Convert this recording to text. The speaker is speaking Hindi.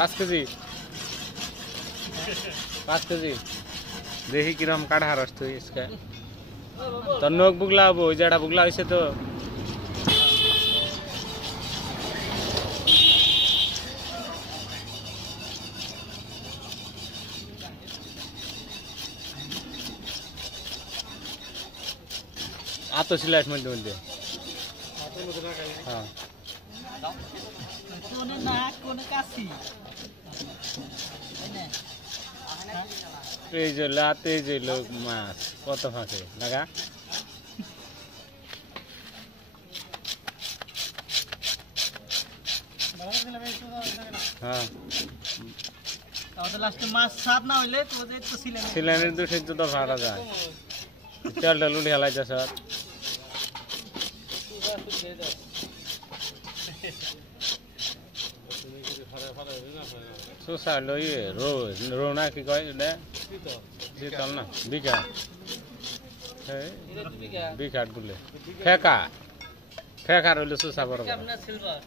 5 কেজি 5 কেজি দেখি কিরকম কাঠা রস তুই इसका तो नोक बुगला अब जड़ा बुगला वैसे तो आतो सिलाइट में दे हाँ कोने नाक कोने कासी এই যে লাতে যে লোক মাছ কত ফাঁকে লাগা হ্যাঁ তাহলে লাস্টে মাছ সাত না হইলে তো যে তো সিলানের দুশো তো ভাড়া যায় তেলটা লুটি হালাইছে স্যার সুসা লই রো না কি কয় এটা শীতল না বিঘা বিঘাট বলে ফেকা রইলে সুসা বড় আপনার সিলভার